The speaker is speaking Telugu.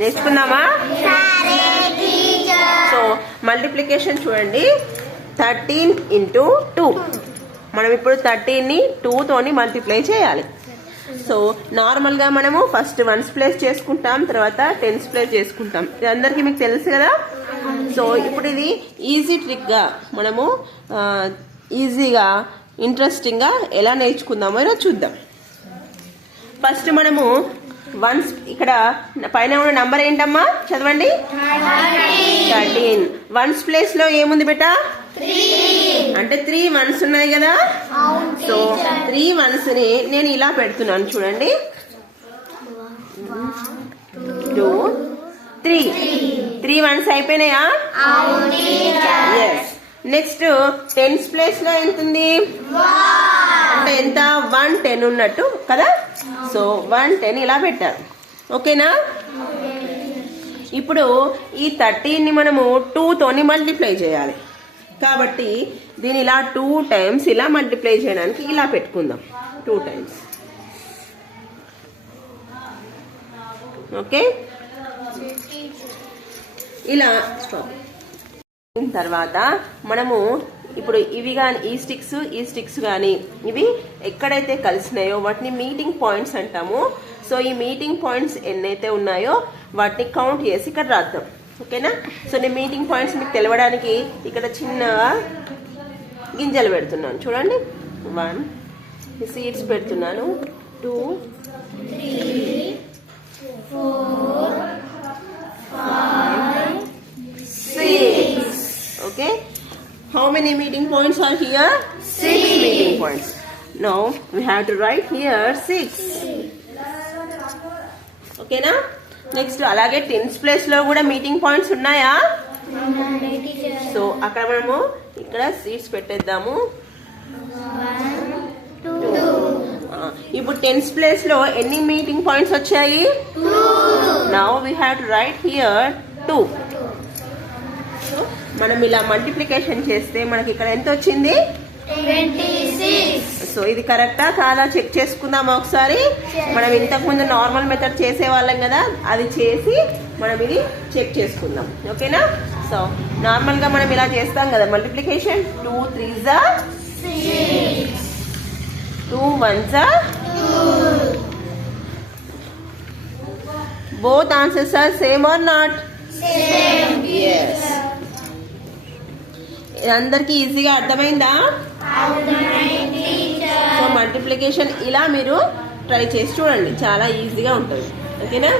నేర్చుకుందామా? సో మల్టిప్లికేషన్ చూడండి, 13 into 2. మనం ఇప్పుడు 13ని 2 తోని మల్టిప్లై చేయాలి. సో నార్మల్ గా మనము ఫస్ట్ 1's ప్లేస్ చేసుకుంటాం, తర్వాత 10's ప్లేస్ చేసుకుంటాం. ఇది అందరికి మీకు తెలుసు కదా. సో ఇప్పుడు ఇది ఈజీ ట్రిక్ గా మనము ఈజీగా ఇంట్రెస్టింగ్ గా ఎలా నేర్చుకుందామో ఇలా చూద్దాం. ఫస్ట్ మనము వన్స్ ఇక్కడ పైన ఉన్న నంబర్ ఏంటమ్మా చదవండి, 13. 1's ప్లేస్ లో ఏముంది బేటా? అంటే 3 1's ఉన్నాయి కదా. సో 3 1's ని నేను ఇలా పెడుతున్నాను చూడండి, 2 3. 3 1's అయిపోయినాయా? ఎస్. నెక్స్ట్ 10's ప్లేస్ లో ఎంత ఉంది? అంటే ఎంత? 1 10 ఉన్నట్టు కదా. సో 1 10 ఇలా పెట్టారు. ఓకేనా? ఇప్పుడు ఈ 13ని మనము 2 తోని మల్టిప్లై చేయాలి కాబట్టి దీని ఇలా 2 times ఇలా మల్టిప్లై చేయడానికి ఇలా పెట్టుకుందాం, 2 times. ఓకే, ఇలా తర్వాత మనము ఇప్పుడు ఇవి కానీ ఈ స్టిక్స్ కానీ ఇవి ఎక్కడైతే కలిసినాయో వాటిని మీటింగ్ పాయింట్స్ అంటాము. సో ఈ మీటింగ్ పాయింట్స్ ఎన్నైతే ఉన్నాయో వాటిని కౌంట్ చేసి ఇక్కడ రాద్దాం. ఓకేనా? సో నేను మీటింగ్ పాయింట్స్ మీకు తెలవడానికి ఇక్కడ చిన్నగా గింజలు పెడుతున్నాను చూడండి. 1 సీడ్స్ పెడుతున్నాను, 2 3 4 5 6. Okay, how many meeting points are here? 6 meeting points. Now we have to write here 6. Okay na? Next అలాగే 10's ప్లేస్ లో కూడా మీటింగ్ పాయింట్స్ ఉన్నాయా? సో అక్కడ మనము ఇక్కడ సీట్స్ పెట్టేద్దాము. 1 2. ఇప్పుడు 10's ప్లేస్ లో ఎన్ని మీటింగ్ పాయింట్స్ వచ్చాయి? 2. Now we have to write here 2. So మనం ఇలా మల్టిప్లికేషన్ చేస్తే మనకి ఇక్కడ ఎంత వచ్చింది? 26. సో ఇది కరెక్టా కాదా చెక్ చేసుకుందామా ఒకసారి. మనం ఇంతకు ముందు నార్మల్ మెథడ్ చేసే వాళ్ళం కదా, అది చేసి మనం ఇది చెక్ చేసుకుందాం. ఓకేనా? సో నార్మల్ గా మనం ఇలా చేస్తాం కదా multiplication, 2 3s 6, 2 1s 2. Both answers are same or not? Same. Yes. అందరికి ఈజీగా అర్థమైందా? సో మల్టిప్లికేషన్ ఇలా మీరు ట్రై చేసి చూడండి, చాలా ఈజీగా ఉంటుంది. ఓకేనా?